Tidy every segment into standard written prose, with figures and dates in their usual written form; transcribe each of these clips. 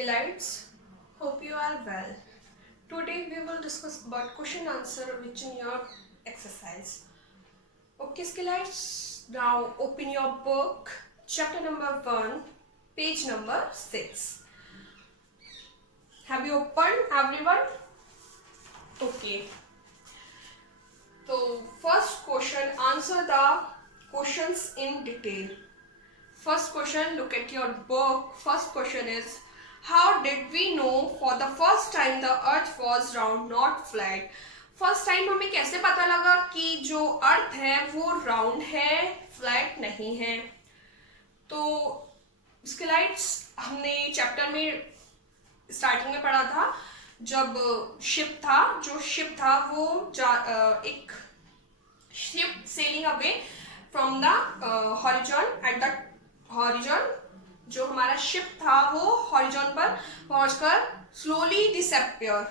Skillites, hope you are well. Today we will discuss about question answer which in your exercise. Okay Skillites, now open your book, chapter number 1, page number 6. Have you opened everyone? Okay. So first question, answer the questions in detail. First question, look at your book. First question is, how did we know for the first time the earth was round not flat? First time हमें कैसे पता लगा कि जो अर्थ है वो round है, flat नहीं है? तो स्किलाइट्स हमने चैप्टर में स्टार्टिंग में पढ़ा था, जब शिप था, जो शिप था वो एक ship selling away from the horizon eight the horizon, जो हमारा शिप था वो हॉरिजॉन पर पहुंचकर स्लोली डिसअपियर,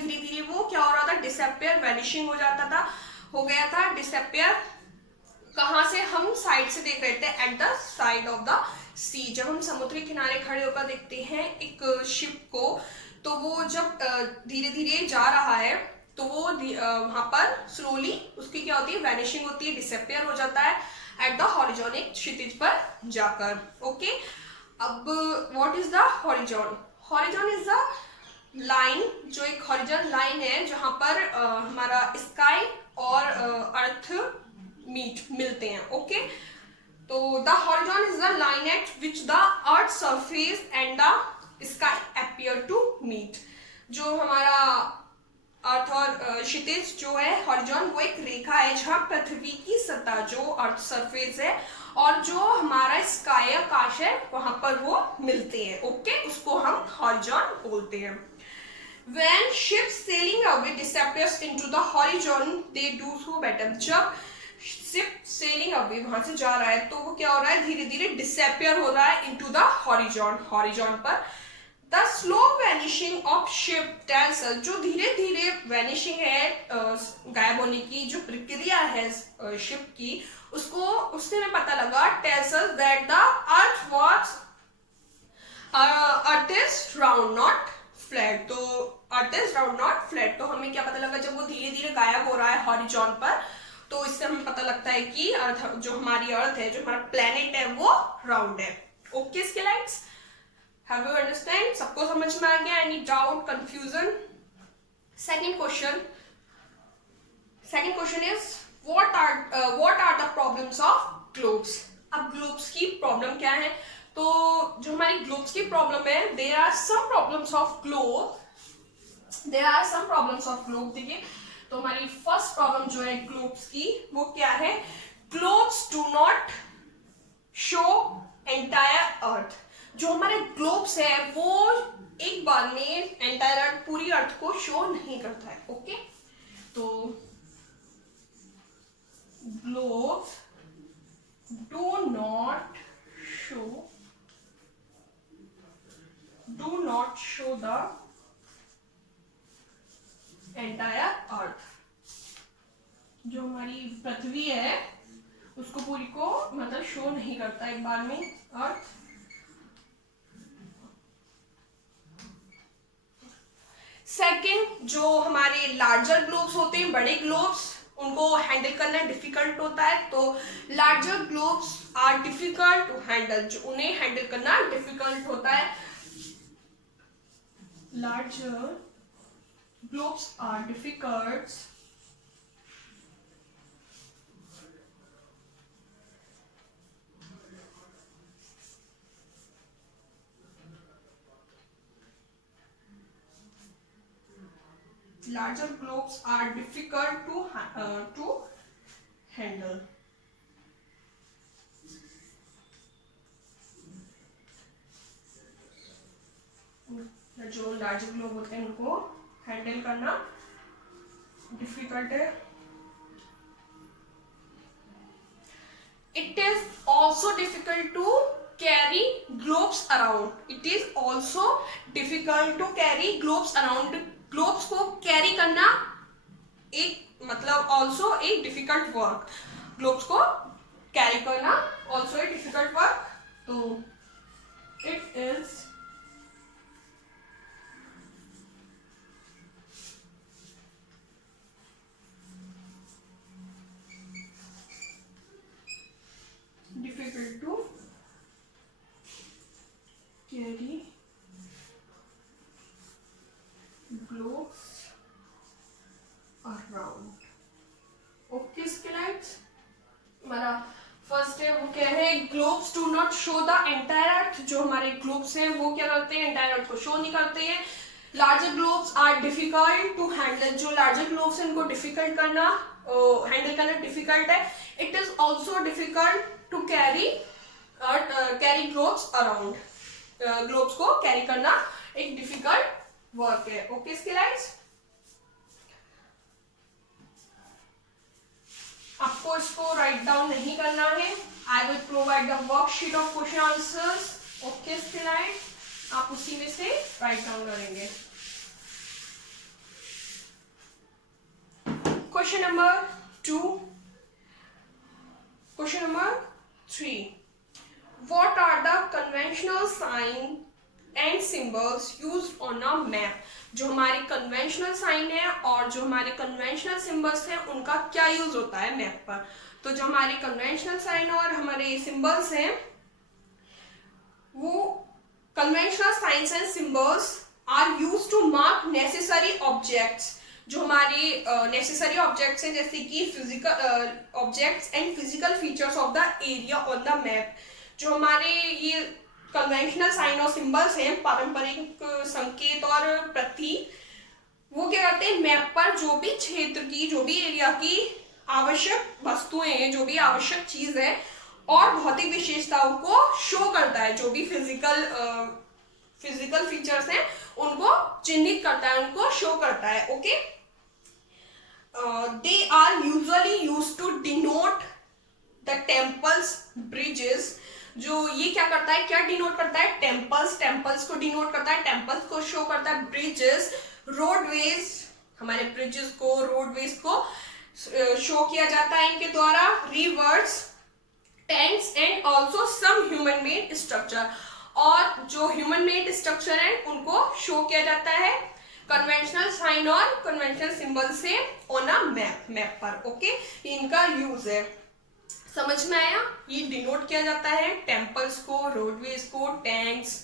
धीरे धीरे वो क्या हो रहा था, डिसअपियर, वैनिशिंग हो जाता था, हो गया था डिसअपियर। कहाँ से? हम साइड से देख रहे थे, at the side of the sea. जब हम समुद्री किनारे खड़े होकर देखते हैं एक शिप को, तो वो जब धीरे धीरे जा रहा है तो वो वहां पर स्लोली उसकी क्या होती है, वैनिशिंग होती है, डिसअपियर हो जाता है एट द हॉरिजॉन, एक क्षितिज पर जाकर। ओके, अब what is the horizon? Horizon is the line, जो एक हॉरिजॉन लाइन है जहां पर हमारा स्काई और अर्थ मिलते हैं। ओके, तो the horizon is the line at which the earth surface and the sky appear to meet. जो हमारा अर्थ और क्षितिज जो है हॉरिजॉन, वो एक रेखा है जहां पृथ्वी की सतह, जो अर्थ सरफेस है, और जो हमारा स्काई आकाश है, वहां पर वो मिलते हैं। ओके, उसको हम हॉरिजॉन बोलते हैं। When ships sailing away disappears into the horizon, they do so better. जब शिप सेलिंग अवे वहां से जा रहा है तो वो क्या हो रहा है, धीरे धीरे डिसअपियर हो रहा है इनटू द हॉरिजॉन, हॉरिजॉन पर। The slow vanishing of ship tells us, जो धीरे धीरे वैनिशिंग है, गायब होने की जो प्रक्रिया है शिप की, उसको उससे हमें पता लगा, tells us that the earth is round not flat. तो earth is round not flat, तो हमें क्या पता लगा, जब वो धीरे धीरे गायब हो रहा है हॉरिजॉन पर, तो इससे हमें पता लगता है कि अर्थ, जो हमारी अर्थ है, जो हमारा प्लेनेट है, वो राउंड है। Okay skylights, have you understand? सबको समझ में आ गया? Any doubt, confusion? Second question is what are the problems of globes? अब ग्लोब्स की प्रॉब्लम क्या है? तो जो हमारी ग्लोब्स की प्रॉब्लम है, there are some problems of globe, देखिए, तो हमारी फर्स्ट प्रॉब्लम जो है ग्लोब्स की, वो क्या है? Globes do not show entire earth. जो हमारे ग्लोब्स है वो एक बार में एंटायर अर्थ, पूरी अर्थ को शो नहीं करता है। ओके, तो globes do not show the entire earth. जो हमारी पृथ्वी है उसको पूरी को मतलब शो नहीं करता एक बार में अर्थ। सेकंड, जो हमारे लार्जर ग्लोब्स होते हैं, बड़े ग्लोब्स, उनको हैंडल करना डिफिकल्ट होता है। तो larger globes are difficult to handle, जो उन्हें हैंडल करना डिफिकल्ट होता है। Larger globes are difficult to handle. जो लार्जर ग्लोब होते हैं उनको हैंडल करना डिफिकल्ट है। It is also difficult to carry globes around. Globes को कैरी करना एक मतलब also a difficult work. Globes को कैरी करना ऑल्सो ए डिफिकल्ट वर्क। तो it is carry globes around. Okay slides, हमारा फर्स्ट है वो क्या है, globes do not show the entire earth. जो हमारे ग्लोब्स हैं वो क्या करते हैं, एंटायर अर्थ को शो नहीं करते हैं। Larger globes are difficult to handle. जो लार्जर ग्लोब्स हैं उनको डिफिकल्ट करना, हैंडल करना डिफिकल्ट है। It is also difficult to carry globes around. Globes को कैरी करना एक डिफिकल्ट वर्क है। ओके स्लाइड्स, आपको इसको राइट डाउन नहीं करना है। I will provide the worksheet of question answers. Okay slide, आप उसी में से राइट डाउन करेंगे। Question number 2, question number 3, what are the conventional sign and symbols used on a map. जो हमारे कन्वेंशनल साइन है और जो हमारे कन्वेंशनल सिंबल्स हैं उनका क्या यूज होता है मैप पर। तो जो हमारे कन्वेंशनल साइन और हमारे सिंबल्स हैं, वो conventional signs and symbols are used to mark necessary objects. जो हमारे नेसेसरी ऑब्जेक्ट्स हैं, जैसे कि physical objects and physical features of the area on the map. जो हमारे ये कन्वेंशनल साइन और सिंबल्स हैं, पारंपरिक संकेत और प्रतीक, वो क्या करते हैं, मैप पर जो भी क्षेत्र की, जो भी एरिया की आवश्यक वस्तुएं हैं, जो भी आवश्यक चीज है और भौतिक विशेषताओं को शो करता है। जो भी फिजिकल फीचर्स हैं उनको चिन्हित करता है, उनको शो करता है। Okay, they are usually used to denote the temples, bridges. जो ये क्या करता है, क्या डिनोट करता है, टेम्पल्स को डिनोट करता है, टेम्पल्स को शो करता है। ब्रिजेस, रोडवेज, हमारे ब्रिजेस को, रोडवेज को शो किया जाता है इनके द्वारा। Rivers, tanks and also some human made structure, और जो ह्यूमन मेड स्ट्रक्चर है उनको शो किया जाता है कन्वेंशनल साइन और कन्वेंशनल सिंबल से ऑन अ मैप पर। ओके, इनका यूज है, समझ में आया। ये डिनोट किया जाता है टेम्पल्स को, रोडवेज को, टैंक्स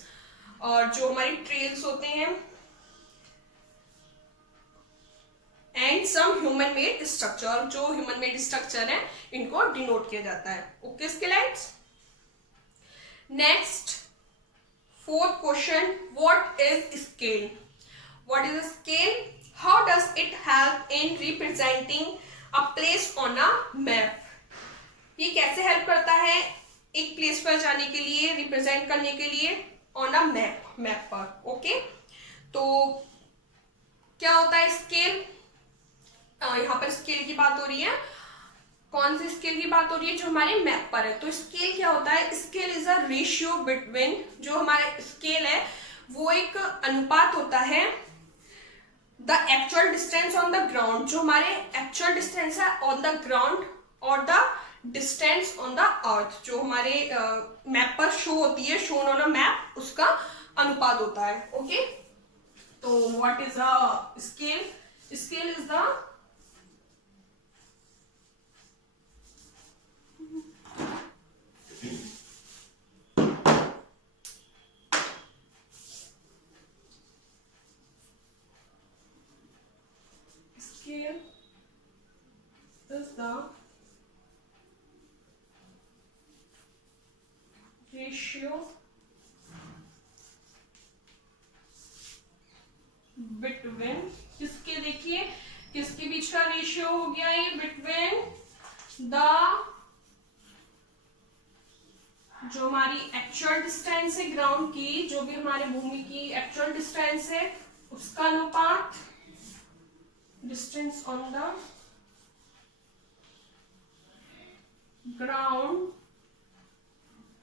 और जो हमारी ट्रेल्स होते हैं, and some human made structure. जो ह्यूमन मेड स्ट्रक्चर है इनको डिनोट किया जाता है। Okay slides, next 4th question, what is scale. What is scale, how does it help in representing a place on a map. ये कैसे help करता है एक प्लेस पर जाने के लिए, रिप्रेजेंट करने के लिए ऑन अ मैप पर। ओके, तो क्या होता है स्केल, यहाँ पर स्केल की बात हो रही है। कौन सी स्केल की बात हो रही है, जो हमारे मैप पर है। तो स्केल क्या होता है, scale is a ratio between, जो हमारा स्केल है वो एक अनुपात होता है the actual distance on the ground. जो हमारे एक्चुअल डिस्टेंस है ऑन द ग्राउंड और the distance on the earth, जो हमारे मैप पर शो होती है, शोन ऑन अ मैप, उसका अनुपात होता है। ओके, तो what is a scale, scale is the scale is the ratio between, किसके, देखिए किसके बीच का रेशियो हो गया ये, बिटवीन द, जो हमारी एक्चुअल डिस्टेंस है ग्राउंड की, जो भी हमारे भूमि की एक्चुअल डिस्टेंस है उसका अनुपात, डिस्टेंस ऑन द ग्राउंड,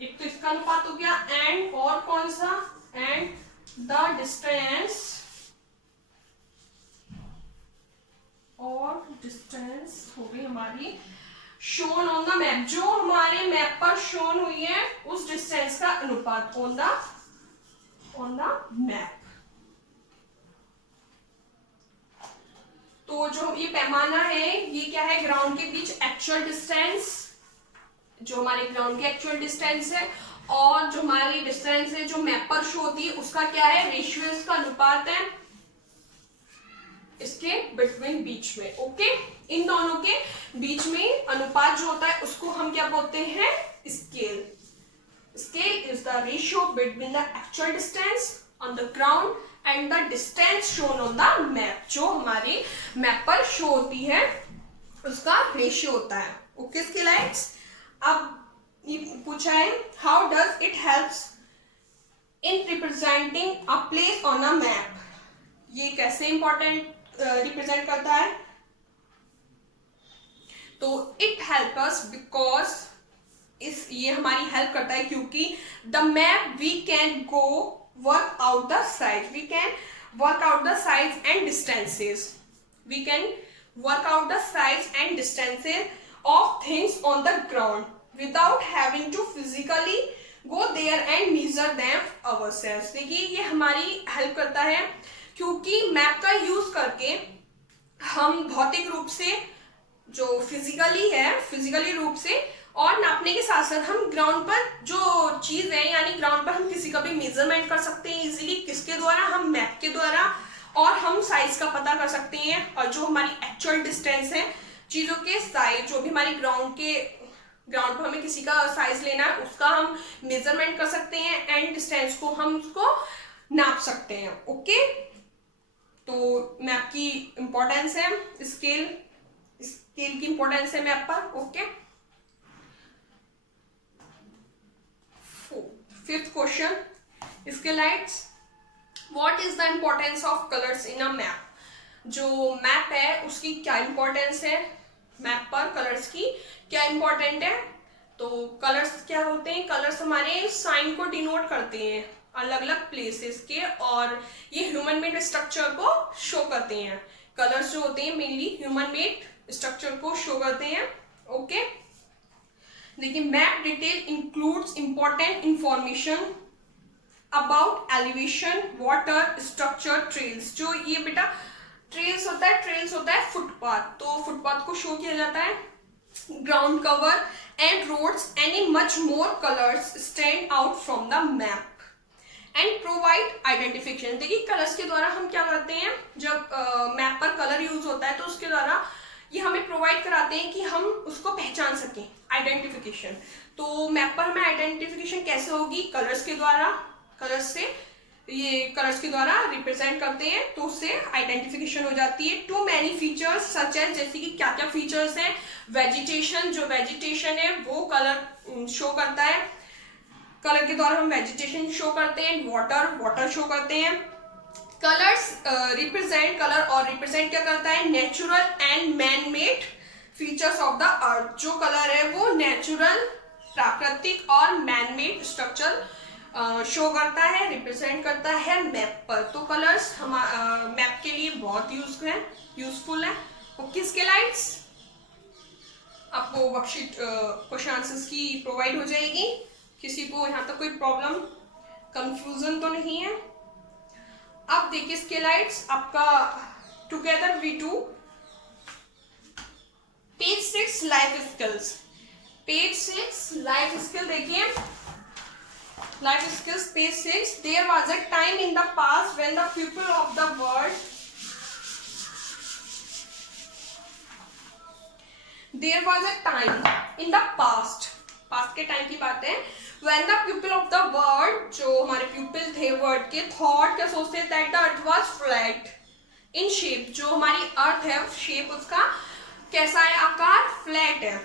एक तो इसका अनुपात हो गया, एंड और कौन सा, एंड द डिस्टेंस, और डिस्टेंस हो गई हमारी शोन ऑन द मैप, जो हमारे मैप पर शोन हुई है उस डिस्टेंस का अनुपात ऑन द मैप। तो जो ये पैमाना है ये क्या है, ग्राउंड के बीच एक्चुअल डिस्टेंस, जो हमारे ग्राउंड की एक्चुअल डिस्टेंस है, और जो हमारी डिस्टेंस है जो मैप पर शो होती है उसका क्या है, रेशियो, इसका अनुपात है इसके बिटवीन, बीच में। ओके, इन दोनों के बीच में अनुपात जो होता है उसको हम क्या बोलते हैं, scale. Scale is the ratio between the actual distance on the ground and the distance shown on the map. जो हमारी मैप पर शो होती है उसका रेशियो होता है। ओके स्केलाइट्स, अब ये पूछा है how does it helps in representing a place on a map. ये कैसे इंपॉर्टेंट रिप्रेजेंट करता है, तो इट हेल्प अस बिकॉज ये हमारी हेल्प करता है क्योंकि the map we can go work out the size, we can work out the size and distances, we can work out the size and distances of things on the ground without having to physically go there and measure them ourselves। देखिए ये हमारी help करता है क्योंकि map का use करके हम भौतिक रूप से जो फिजिकली रूप से और नापने के साथ साथ हम ग्राउंड पर जो चीज है यानी ग्राउंड पर हम किसी का भी मेजरमेंट कर सकते हैं इजीली, किसके द्वारा, हम मैप के द्वारा, और हम साइज का पता कर सकते हैं। और जो हमारी एक्चुअल डिस्टेंस है चीजों के साइज, जो भी हमारी ग्राउंड पर हमें किसी का साइज लेना है उसका हम मेजरमेंट कर सकते हैं एंड डिस्टेंस को हम उसको नाप सकते हैं। ओके, तो मैप की इंपॉर्टेंस है, स्केल की इंपॉर्टेंस है मैप पर। Okay, fifth question, skylights, what is the importance of colours in a map. जो मैप है उसकी क्या इंपॉर्टेंस है, मैप पर कलर्स की क्या इंपॉर्टेंट है। तो कलर्स क्या होते हैं, कलर्स हमारे साइन को डिनोट करते हैं अलग अलग प्लेसेस के, और ये ह्यूमन मेड स्ट्रक्चर को शो करते हैं। कलर्स जो होते हैं मेनली ह्यूमन मेड स्ट्रक्चर को शो करते हैं। ओके, देखिए map detail includes important information about elevation, water, structure, trails. जो ये बेटा ट्रेल्स होता है फुटपाथ, तो फुटपाथ को शो किया जाता है, ground cover and roads and much more colours stand out from the map and provide identification. देखिए कलर्स के द्वारा हम क्या करते हैं, जब मैप पर कलर यूज होता है तो उसके द्वारा ये हमें प्रोवाइड कराते हैं कि हम उसको पहचान सकें, आइडेंटिफिकेशन। तो मैप पर हमें आइडेंटिफिकेशन कैसे होगी, कलर्स के द्वारा, कलर्स के द्वारा रिप्रेजेंट करते हैं तो उससे आइडेंटिफिकेशन हो जाती है। Too many features such as, जैसे कि क्या क्या फीचर्स हैं, वेजिटेशन, जो वेजिटेशन है वो कलर शो करता है, कलर के द्वारा हम वेजिटेशन शो करते हैं, वाटर शो करते हैं। कलर्स रिप्रेजेंट, कलर और रिप्रेजेंट क्या करता है, natural and man made features of the earth. जो कलर है वो नेचुरल, प्राकृतिक और मैन मेड स्ट्रक्चर शो करता है, रिप्रेजेंट करता है मैप पर। तो कलर्स मैप के लिए बहुत यूजफुल है। ओके स्केलाइट्स, आपको वर्कशीट क्वेश्चन आंसर्स की प्रोवाइड हो जाएगी। किसी को यहाँ तक कोई प्रॉब्लम, कंफ्यूजन तो नहीं है। अब देखिए स्केलाइट्स, आपका together we do page 6 life skills. Page 6 life skill देखिए, life skills page 6। there was a time in the past when the people of the world, there was a time in the past के time की बात है, when the people of the world, जो हमारे pupil थे word के, thought, क्या सोचते थे, that the earth was flat in shape। जो हमारी अर्थ है शेप उसका कैसा है, आकार फ्लैट है।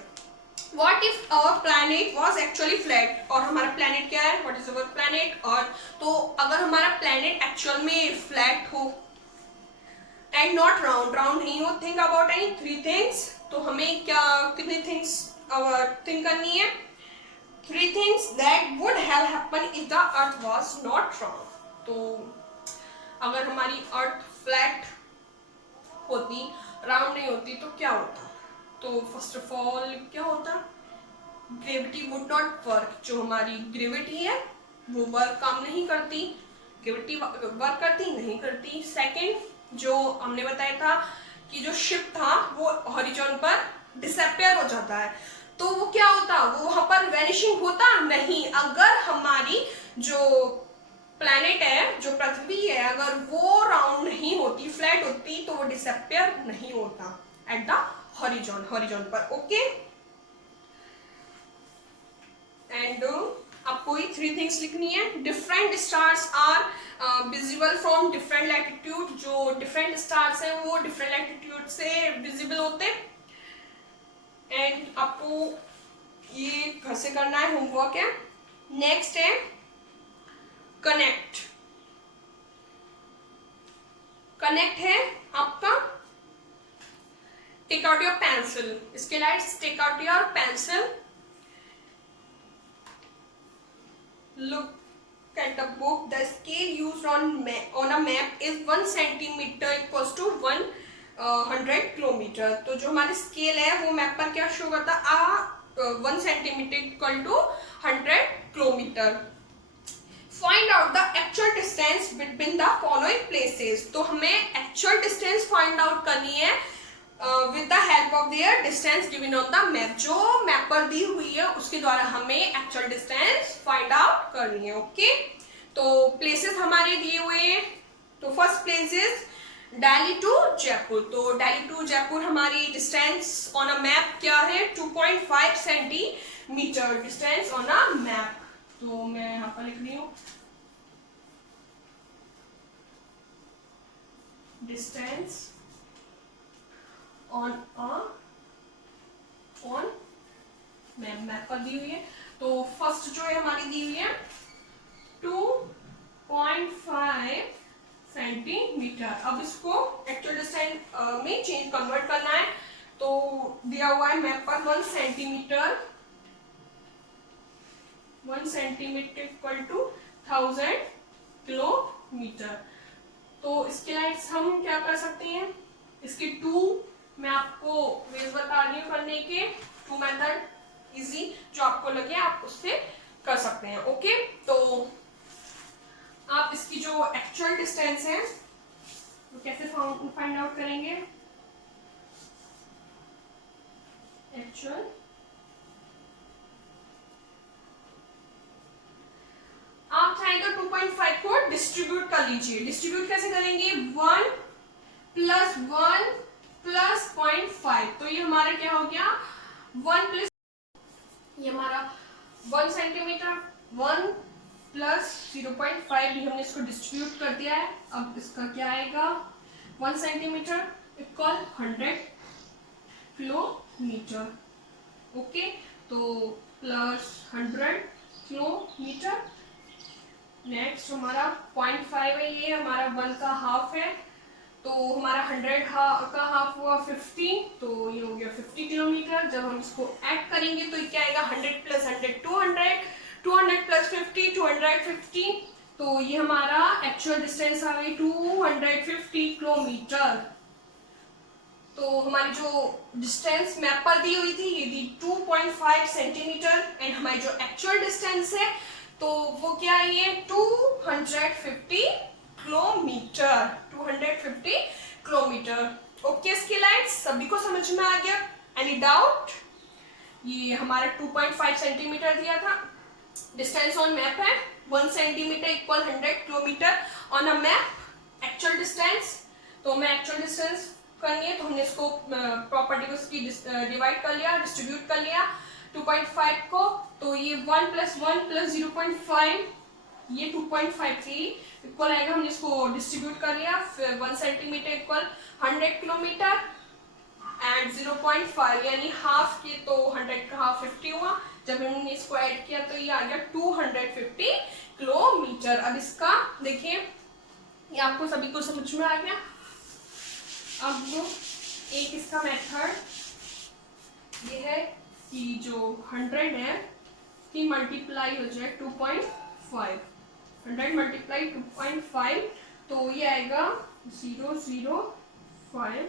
What if our planet was actually flat? और हमारा planet क्या है, what is our planet? और तो अगर हमारा planet actual में flat हो and not round नहीं हो, think about any 3 things। तो हमें क्या, कितनी things think करनी है, 3 things that would have happened if the earth was not round। तो अगर हमारी अर्थ फ्लैट होती, राउंड नहीं होती तो क्या होता। तो फर्स्ट ऑफ ऑल क्या होता, ग्रेविटी वुड नॉट वर्क। जो हमारी ग्रेविटी है वो वर्क काम नहीं करती, ग्रेविटी वर्क करती नहीं करती। सेकंड, जो हमने बताया था कि जो शिप था वो हॉरिजॉन पर डिसअपियर हो जाता है, तो वो क्या होता, वो वहां पर वैनिशिंग होता नहीं। अगर हमारी जो प्लैनेट है, जो पृथ्वी है, अगर वो राउंड नहीं होती, फ्लैट होती, तो वो डिसअपियर नहीं होता एट द हॉरिजॉन पर। ओके, एंड आपको ये 3 थिंग्स लिखनी है। Different stars are visible from different latitude. जो डिफरेंट स्टार्स हैं वो डिफरेंट लैटिट्यूड से विजिबल होते हैं। एंड आपको ये घर से करना है, होमवर्क है। नेक्स्ट है कनेक्ट। कनेक्ट है आपका टेक आउट योर पेंसिल। इसके lights take out your pencil, look at the book. The scale used on a map is 1 centimeter equals to 100 kilometre. तो जो हमारी स्केल है वो मैप पर क्या शो करता है, 1 centimetre equal to 100 kilometre. Find out the actual distance between the following places. तो हमें एक्चुअल डिस्टेंस फाइंड आउट करनी है with the help of their distance given on the map. जो मैप पर दी हुई है उसके द्वारा हमें एक्चुअल डिस्टेंस फाइंड आउट करनी है। ओके, तो प्लेसेस हमारे दिए हुए हैं। तो first place is Delhi to Jaipur. तो दिल्ली टू जयपुर हमारी डिस्टेंस ऑन अ मैप क्या है, 2.5 centimetre distance on a map. तो मैं यहाँ पर लिख रही हूँ डिस्टेंस ऑन मैप पर दी हुई है। तो फर्स्ट जो है हमारी दी हुई है 2.5 सेंटीमीटर। अब इसको एक्चुअल डिस्टेंस में चेंज कन्वर्ट करना है। तो दिया हुआ है मैप पर 1 सेंटीमीटर इक्वल टू 1000 किलोमीटर। तो इसके लाइट्स हम क्या कर सकते हैं, इसके 2 मैं आपको वेज बता रही हूँ करने के, 2 मेथड इजी जो आपको लगे आप उससे कर सकते हैं। ओके, तो आप इसकी जो एक्चुअल डिस्टेंस है वो कैसे फाइंड आउट करेंगे। एक्चुअल आप चाहे तो 2.5 को डिस्ट्रीब्यूट कर लीजिए। डिस्ट्रीब्यूट कैसे करेंगे, 1 + 1 + 0.5। तो ये हमारा क्या हो गया, 1 प्लस, ये हमारा 1 सेंटीमीटर, 1 + 0.5 भी हमने इसको डिस्ट्रीब्यूट कर दिया है। अब इसका क्या आएगा, 1 सेंटीमीटर इक्वल 100 किलोमीटर। ओके, तो प्लस 100 किलोमीटर। नेक्स्ट हमारा 0.5 है, ये हमारा 1 का हाफ है। तो हमारा 100 का हाफ हुआ 50, तो ये हो गया 50 किलोमीटर। जब हम इसको ऐड करेंगे तो क्या आएगा, 100 + 100 200, 200 + 50 250। तो ये हमारा एक्चुअल डिस्टेंस आ गई 250 किलोमीटर। तो हमारी जो डिस्टेंस मैप पर दी हुई थी ये थी 2.5 सेंटीमीटर। एंड हमारी जो एक्चुअल डिस्टेंस है तो वो क्या है, ये 250 किलोमीटर, 250 किलोमीटर। ओके, इसकी लाइट्स सभी को समझ में आ गया, एनी डाउट। ये हमारा 2.5 सेंटीमीटर दिया था, डिस्टेंस ऑन मैप है 1 centimetre equal 100 kilometre on a map. Actual distance, तो हमें एक्चुअल डिस्टेंस करनी है तो हमने इसको प्रॉपर्टी को इसकी डिवाइड कर लिया, डिस्ट्रीब्यूट कर लिया 2.5 को। तो ये 1 + 1 + 0.5, ये 2.5 थी इक्वल आएगा, हमने इसको डिस्ट्रीब्यूट कर लिया। 1 सेंटीमीटर इक्वल 100 किलोमीटर एंड 0.5 यानी हाफ के, तो 100 का हाफ 50 हुआ। जब हमने इसको ऐड किया तो ये आ गया 250 किलोमीटर। अब इसका देखिए, ये आपको सभी को समझ में आ गया। अब एक इसका मेथड ये है कि जो 100 है की मल्टीप्लाई हो जाए 2.5, 100 × 2.5, तो ये आएगा 005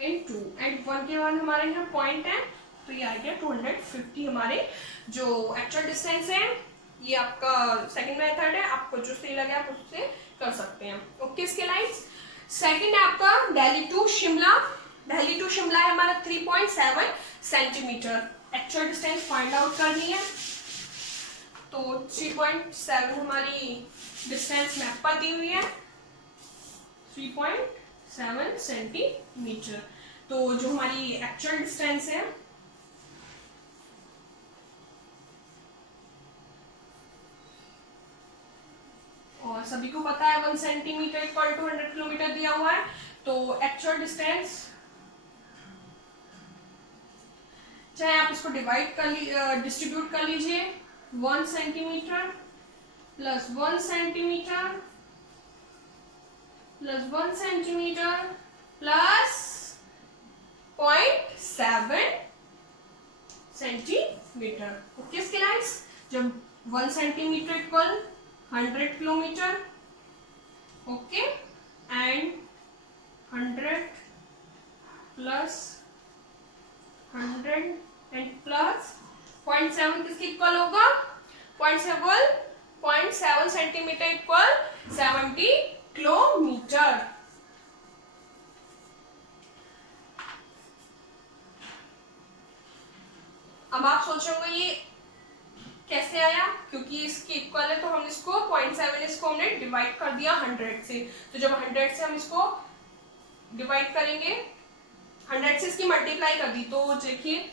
× 2 एंड 1 के बाद हमारे यहाँ पॉइंट है तो ये आ गया 250। हमारे जो एक्चुअल डिस्टेंस है, ये आपका सेकंड मेथड है, आपको जो सही लगे आप उससे कर सकते हैं। ओके, इसके लाइट्स सेकंड है आपका दिल्ली टू शिमला। दिल्ली टू शिमला है हमारा 3.7 centimetre. Actual distance find out करनी है। तो 3.7 हमारी डिस्टेंस मैप पर दी हुई है, 3.7 सेंटीमीटर। तो जो हमारी एक्चुअल डिस्टेंस है और सभी को पता है 1 सेंटीमीटर इक्वल टू 100 किलोमीटर दिया हुआ है। तो एक्चुअल डिस्टेंस, चाहे आप इसको डिवाइड कर डिस्ट्रीब्यूट कर लीजिए, 1 centimetre plus 1 centimetre plus 1 centimetre plus 0.7 centimetre. Okay इसके लाइन्स, जब 1 centimetre equal 100 kilometre, okay, and 100 plus 100 and plus 0.7 किसके इक्वल होगा, 0.7 सेंटीमीटर इक्वल 70 किलोमीटर। अब आप सोचोगे ये कैसे आया, क्योंकि इसके इक्वल है तो हम इसको 0.7 इसको हमने डिवाइड कर दिया 100 से। तो जब 100 से हम इसको डिवाइड करेंगे, 100 से इसकी मल्टीप्लाई कर दी, तो देखिए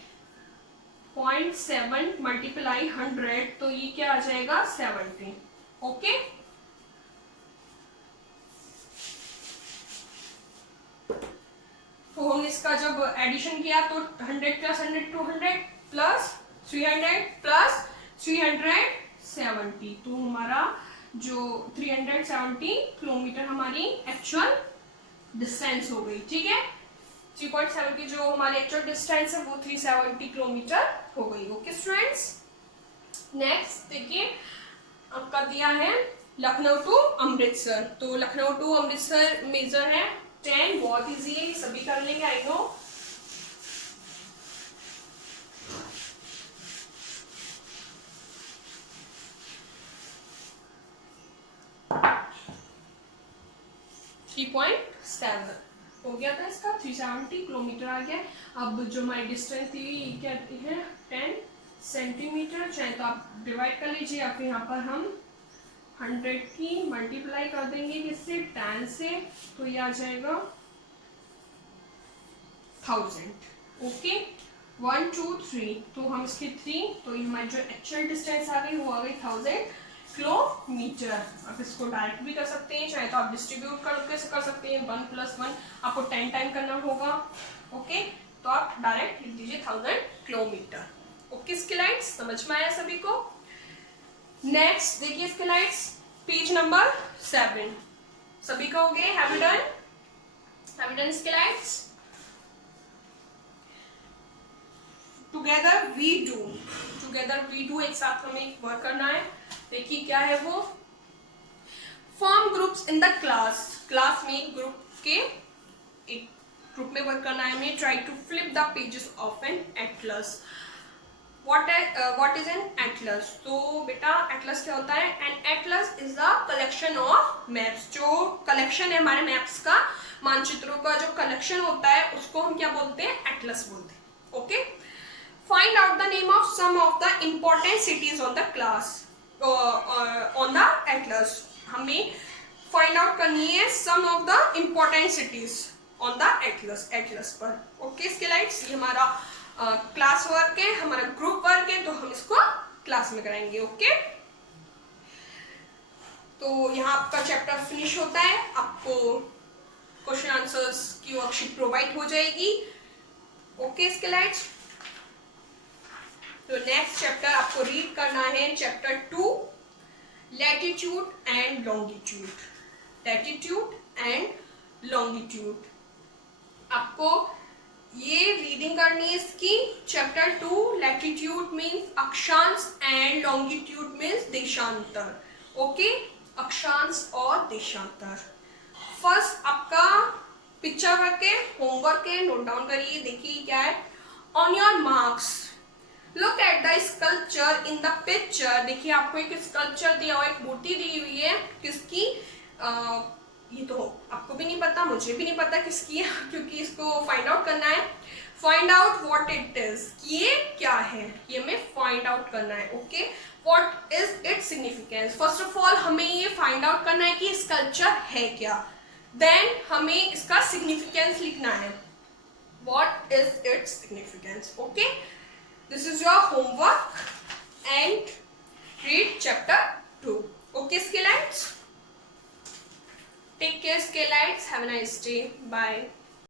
0.7 मल्टीप्लाई 100, तो ये क्या आ जाएगा 70। ओके, तो हम इसका जब एडिशन किया तो 100 प्लस 100 200 प्लस 300 प्लस 370, तो हमारा जो 370 किलोमीटर हमारी एक्चुअल डिस्टेंस हो गई। ठीक है, 3.7 की जो हमारी एक्चुअल डिस्टेंस है वो 370 किलोमीटर हो गई। ओके स्टूडेंट्स, नेक्स्ट देखिए आपका दिया है लखनऊ टू अमृतसर। तो लखनऊ टू अमृतसर मेजर है 10, बहुत इजी है, सभी कर लेंगे, आई नो। हो गया था इसका, 370 किलोमीटर आ गया। अब जो हमारी डिस्टेंस थी क्या है 10 सेंटीमीटर, चाहे तो आप डिवाइड कर लीजिए या फिर यहाँ पर हम 100 की मल्टीप्लाई कर देंगे किससे, 10 से, तो ये आ जाएगा 1000। ओके, 1 2 3, तो हम इसके 3, तो ये हमारी जो एक्चुअल डिस्टेंस आ गई वो आ गई 1000 किलोमीटर। आप इसको डायरेक्ट भी कर सकते हैं, चाहे तो आप डिस्ट्रीब्यूट करके कर सकते हैं, 1 प्लस 1 आपको 10 टाइम करना होगा। ओके, तो आप डायरेक्ट लिख दीजिए 1000 किलोमीटर। ओके स्लाइड्स समझ में आया सभी को। नेक्स्ट देखिए स्लाइड्स, पेज नंबर 7 सभी का हो गए, have you done slides. Together we do, एक साथ हमें वर्क करना है। देखिए क्या है वो, form groups in the class में ग्रुप के एक ग्रुप में वर्क करना है हमें। Try to flip the pages of an atlas. What is an atlas? तो बेटा एटलस क्या होता है? An atlas is the collection of maps. जो कलेक्शन है हमारे मैप्स का, मानचित्रों का जो कलेक्शन होता है उसको हम क्या बोलते हैं? एटलस बोलते हैं। Okay, find out the name of some of the important cities on the on the atlas. हमें फाइंड आउट करनी है some of the important cities on the atlas पर। ओके, इसके लाइक्स ये हमारा क्लास वर्क है, हमारा ग्रुप वर्क है, तो हम इसको क्लास में कराएंगे। ओके, तो यहाँ आपका चैप्टर फिनिश होता है, आपको क्वेश्चन आंसर्स की वर्कशीट प्रोवाइड हो जाएगी। ओके, इसके लाइक्स तो नेक्स्ट चैप्टर आपको रीड करना है, चैप्टर 2 लैटिट्यूड एंड लॉन्गिट्यूड। आपको ये रीडिंग करनी है इसकी। चैप्टर 2 लैटिट्यूड मीन्स अक्षांश एंड लॉन्गिट्यूड मीन्स देशांतर। ओके, अक्षांश और देशांतर। फर्स्ट आपका पिक्चर वर्क है, होमवर्क है, नोट डाउन करिए। देखिए क्या है, on your marks look at the sculpture in the picture. देखिए आपको एक स्कल्पचर दिया हुआ, एक मूर्ति दी हुई है, किसकी? ये तो आपको भी नहीं पता, मुझे भी नहीं पता किसकी है, क्योंकि इसको फाइंड आउट करना है. Find out what it is, ये क्या है, ये हमें फाइंड आउट करना है. Okay, what is its significance. First of all हमें ये फाइंड आउट करना है कि स्कल्पचर है क्या. देन हमें इसका सिग्निफिकेंस लिखना है. What is its significance. Okay, this is your homework and read chapter 2. Okay Skillites, take care Skillites, have a nice day, bye.